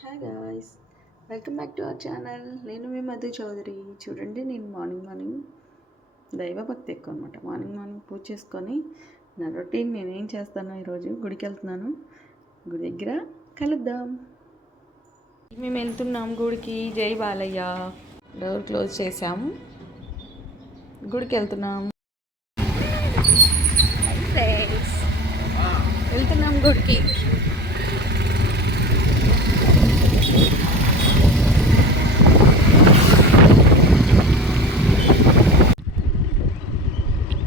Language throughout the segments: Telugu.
Hi guys, welcome back to our channel. నేను మీ మధు చౌదరి. చూడండి, నేను మార్నింగ్ దైవభక్తి ఎక్కువ అనమాట. మార్నింగ్ పూజ చేసుకొని నా రొటీన్ నేనేం చేస్తానో ఈరోజు గుడికి వెళ్తున్నాను. గుడి దగ్గర కలుద్దాం. మేము వెళ్తున్నాం గుడికి. జై బాలయ్య. డోర్ క్లోజ్ చేసాము, గుడికి వెళ్తున్నాం. వెళ్తున్నాం గుడికి.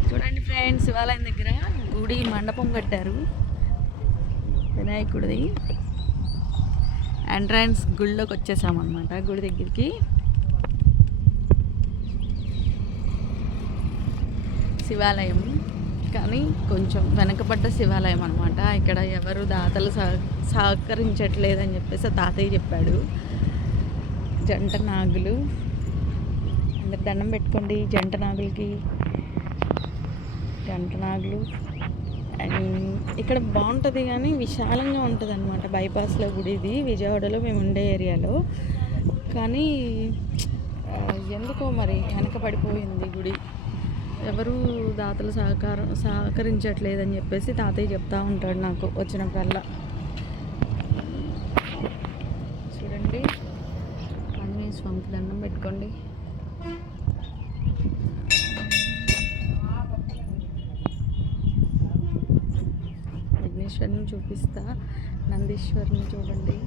చూడండి ఫ్రెండ్స్, శివాలయం దగ్గర గుడి మండపం కట్టారు. వినాయకుడిది ఎంట్రన్స్. గుడిలోకి వచ్చేసామన్నమాట. గుడి దగ్గరికి శివాలయం, కానీ కొంచెం వెనకబడ్డ శివాలయం అనమాట. ఇక్కడ ఎవరు దాతలు సహకరించట్లేదని చెప్పేసి తాతయ్య చెప్పాడు. జంట నాగులు, అందరు దండం పెట్టుకోండి జంట నాగులకి. జంట నాగులు ఇక్కడ బాగుంటుంది, కానీ విశాలంగా ఉంటుంది అనమాట. బైపాస్లో గుడి ఇది, విజయవాడలో మేము ఉండే ఏరియాలో. కానీ ఎందుకో మరి వెనకబడిపోయింది గుడి. ఎవరు దాతలు సహకరించట్లేదని చెప్పేసి తాతయ్య చెప్తా ఉంటాడు నాకు వచ్చినప్పుడల్లా. చూడండి, ఆంజనేయ స్వామికి దండం పెట్టుకోండి. విఘ్నేశ్వరిని చూపిస్తా. నందీశ్వరిని చూడండి.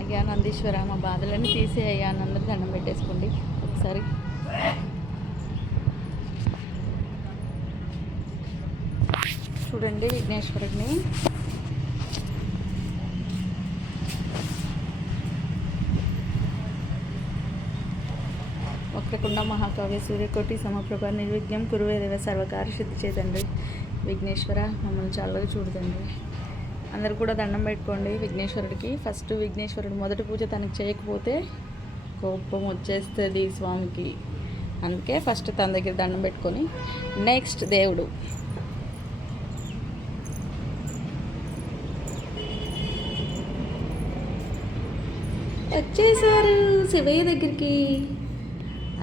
అయ్యా నందీశ్వర, మా బాధలన్నీ తీసే అయ్యా అని అందరూ దండం పెట్టేసుకోండి ఒకసారి. చూడండి విఘ్నేశ్వరుడిని. వక్రకుండ మహాకావ్య సూర్యకోటి సమప్రభ నిర్విఘ్నం కురువేదేవ సర్వకార్య సిద్ధి చేతండి. విఘ్నేశ్వర, మమ్మల్ని చల్లగా చూడుతండి. అందరు కూడా దండం పెట్టుకోండి విఘ్నేశ్వరుడికి. ఫస్ట్ విఘ్నేశ్వరుడు మొదటి పూజ తనకి చేయకపోతే కోపం వచ్చేస్తుంది స్వామికి. అందుకే ఫస్ట్ తన దగ్గర దండం పెట్టుకొని నెక్స్ట్ దేవుడు. వచ్చేసారు శివయ్య దగ్గరికి.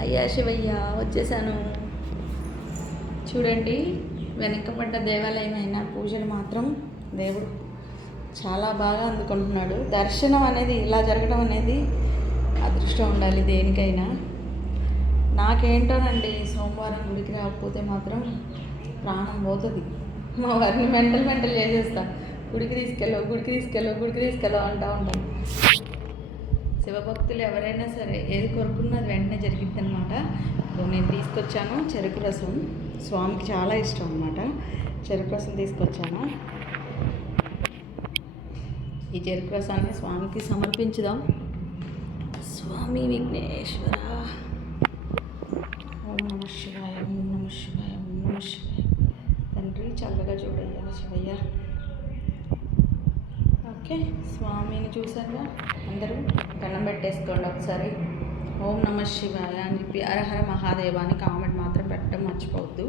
అయ్యా శివయ్య, వచ్చేసాను. చూడండి, వెనకబడ్డ దేవాలయం అయినా పూజలు మాత్రం దేవుడు చాలా బాగా అందుకుంటున్నాడు. దర్శనం అనేది ఇలా జరగడం అనేది అదృష్టం ఉండాలి దేనికైనా. నాకేంటోనండి, సోమవారం గుడికి రాకపోతే మాత్రం ప్రాణం పోతుంది. మా వారిని మెంటల్ చేసేస్తా. గుడికి తీసుకెళ్ళు అంటూ ఉంటాను. శివభక్తులు ఎవరైనా సరే ఏది కోరుకున్నది వెంటనే జరిగిద్ది అనమాట. నేను తీసుకొచ్చాను చెరుకు రసం. స్వామికి చాలా ఇష్టం అనమాట. చెరుకు రసం తీసుకొచ్చాను. ఈ చెరుకు రసాన్ని స్వామికి సమర్పించుదాం. స్వామి విఘ్నేశ్వర, ఓం నమః శివాయ, ఓం నమః శివాయ, ఓం నమః శివాయ. తండ్రి చల్లగా చూడయ్యా శివయ్య. ఓకే, స్వామిని చూసాక అందరూ దండం పెట్టేసుకోండి ఒకసారి. ఓం నమః శివాయ అని చెప్పి హరహర మహాదేవ అని కామెంట్ మాత్రం పెట్టడం మర్చిపోవద్దు.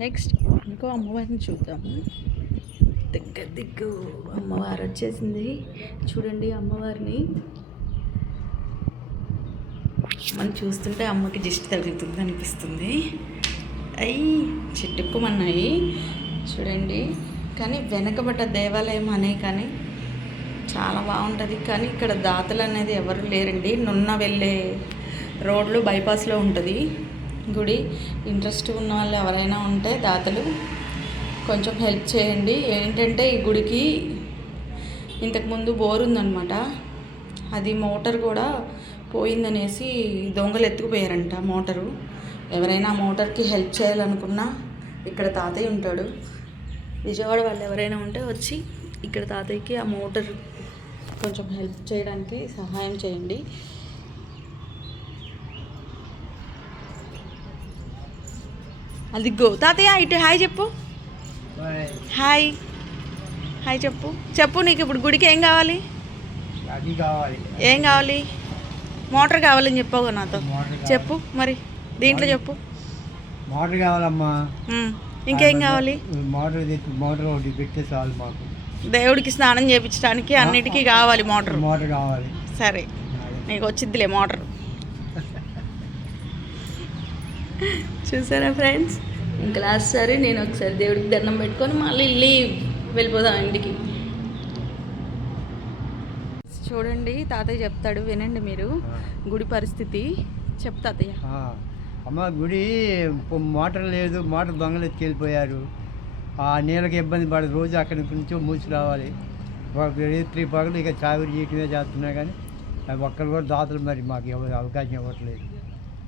నెక్స్ట్ ఇంకో అమ్మవారిని చూద్దాము. దగ్గర అమ్మవారు వచ్చేసింది. చూడండి అమ్మవారిని. మనం చూస్తుంటే అమ్మకి దిష్టి తగులుతుంది అనిపిస్తుంది. అవి చిట్టుక్కుమన్నాయి చూడండి. కానీ వెనకబడ్డ దేవాలయం అనే కానీ చాలా బాగుంటుంది. కానీ ఇక్కడ దాతలు అనేది ఎవరు లేరండి. నున్న వెళ్ళే రోడ్లు బైపాస్లో ఉంటుంది గుడి. ఇంట్రెస్ట్ ఉన్న వాళ్ళు ఎవరైనా ఉంటే దాతలు కొంచెం హెల్ప్ చేయండి. ఏంటంటే ఈ గుడికి ఇంతకుముందు బోర్ ఉందన్నమాట. అది మోటార్ కూడా పోయిందనేసి దొంగలు ఎత్తుకుపోయారంట మోటారు. ఎవరైనా మోటార్కి హెల్ప్ చేయాలనుకున్నా ఇక్కడ తాతయ్య ఉంటాడు. విజయవాడ వాళ్ళు ఎవరైనా ఉంటే వచ్చి ఇక్కడ తాతయ్యకి ఆ మోటార్ కొంచెం హెల్ప్ చేయడానికి సహాయం చేయండి. అదిగో తాతయ్య ఇటు హాయ్ చెప్పు. హాయ్ చెప్పు. నీకు ఇప్పుడు గుడికి ఏం కావాలి? ఏం కావాలి? మోటార్ కావాలని చెప్పావు నాతో. చెప్పు మరి, దీంట్లో చెప్పు. మోటార్ కావాలమ్మా. ఇంకేం కావాలి? మోటార్ ఒకటి పెడితే చాలు మాకు. దేవుడికి స్నానం చేయించడానికి అన్నిటికీ కావాలి మోటార్. మోటార్ కావాలి. సరే, నీకు వచ్చిద్దిలే మోటార్. చూసారా ఫ్రెండ్స్, ఇంకా లాస్ట్ సారి నేను ఒకసారి దేవుడికి దండం పెట్టుకొని మళ్ళీ వెళ్ళిపోదాం ఇంటికి. చూడండి, తాతయ్య చెప్తాడు, వినండి మీరు. గుడి పరిస్థితి చెప్తా తాతయ్య. అమ్మ, గుడి మోటార్ లేదు, మోటార్ దొంగలు ఎత్తుకెళ్ళిపోయారు. ఆ నీళ్ళకి ఇబ్బంది పడదు, రోజు అక్కడి నుంచి మూసి రావాలి. రాత్రి పగలు ఇక చావిరి చేయటమే చేస్తున్నా కానీ ఒక్కరు కూడా దాతలు మరి మాకు అవకాశం ఇవ్వట్లేదు.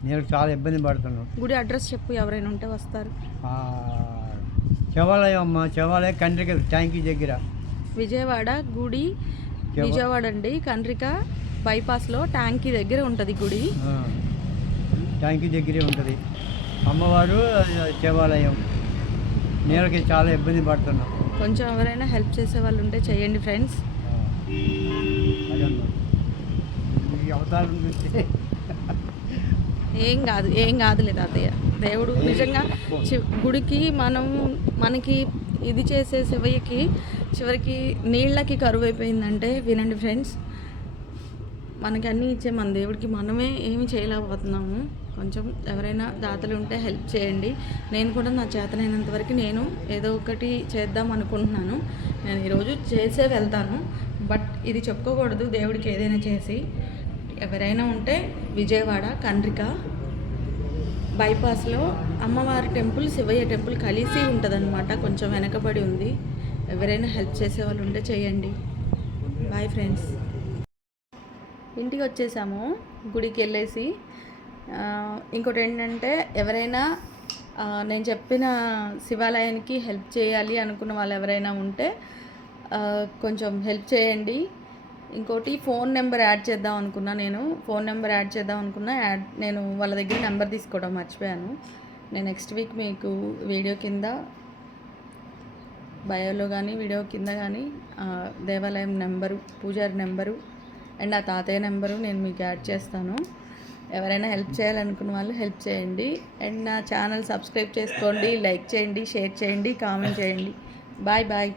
నీళ్ళకి చాలా ఇబ్బంది పడుతున్నాం. గుడి అడ్రస్ చెప్పు, ఎవరైనా ఉంటే వస్తారు. శివాలయం అమ్మ, శివాలయం కండ్రిక ట్యాంకీ దగ్గర, విజయవాడ గుడి. విజయవాడ అండి, కండ్రిక బైపాస్లో ట్యాంకీ దగ్గర ఉంటుంది గుడి. ట్యాంకీ దగ్గరే ఉంటుంది అమ్మవారు. శివాలయం నీళ్ళకి చాలా ఇబ్బంది పడుతున్నాం. కొంచెం ఎవరైనా హెల్ప్ చేసే వాళ్ళు ఉంటే చేయండి ఫ్రెండ్స్. అవతారం చూస్తే ఏం కాదులే తాతయ్య. దేవుడు నిజంగా గుడికి మనకి ఇది చేసే శివయ్యకి చివరికి నీళ్ళకి కరువు అయిపోయిందంటే వినండి ఫ్రెండ్స్, మనకి అన్నీ ఇచ్చే మన దేవుడికి మనమే ఏమి చేయలేకపోతున్నాము. కొంచెం ఎవరైనా దాతలు ఉంటే హెల్ప్ చేయండి. నేను కూడా నా చేతనైనంత వరకు నేను ఏదో ఒకటి చేద్దాం అనుకుంటున్నాను. నేను ఈరోజు చేసే వెళ్తాను, బట్ ఇది చెప్పుకోకూడదు దేవుడికి ఏదైనా చేసి. ఎవరైనా ఉంటే విజయవాడ కండ్రిక బైపాస్లో అమ్మవారి టెంపుల్, శివయ్య టెంపుల్ కలిసి ఉంటుందన్నమాట. కొంచెం వెనకబడి ఉంది. ఎవరైనా హెల్ప్ చేసే వాళ్ళు ఉంటే చేయండి. Bye friends. ఇంటికి వచ్చేసాము గుడికి వెళ్ళేసి. ఇంకోటి ఏంటంటే, ఎవరైనా నేను చెప్పిన శివాలయానికి హెల్ప్ చేయాలి అనుకున్న వాళ్ళు ఎవరైనా ఉంటే కొంచెం హెల్ప్ చేయండి. ఇంకోటి ఫోన్ నెంబర్ యాడ్ చేద్దాం అనుకున్నా. నేను వాళ్ళ దగ్గర నెంబర్ తీసుకోవడం మర్చిపోయాను. నేను నెక్స్ట్ వీక్ మీకు వీడియో కింద బయోలో కానీ వీడియో కింద కానీ దేవాలయం నెంబరు, పూజారి నెంబరు అండ్ ఆ తాతయ్య నెంబరు నేను మీకు యాడ్ చేస్తాను. ఎవరైనా హెల్ప్ చేయాలనుకున్న వాళ్ళు హెల్ప్ చేయండి. అండ్ నా ఛానల్ సబ్స్క్రైబ్ చేసుకోండి, లైక్ చేయండి, షేర్ చేయండి, కామెంట్ చేయండి. Bye bye.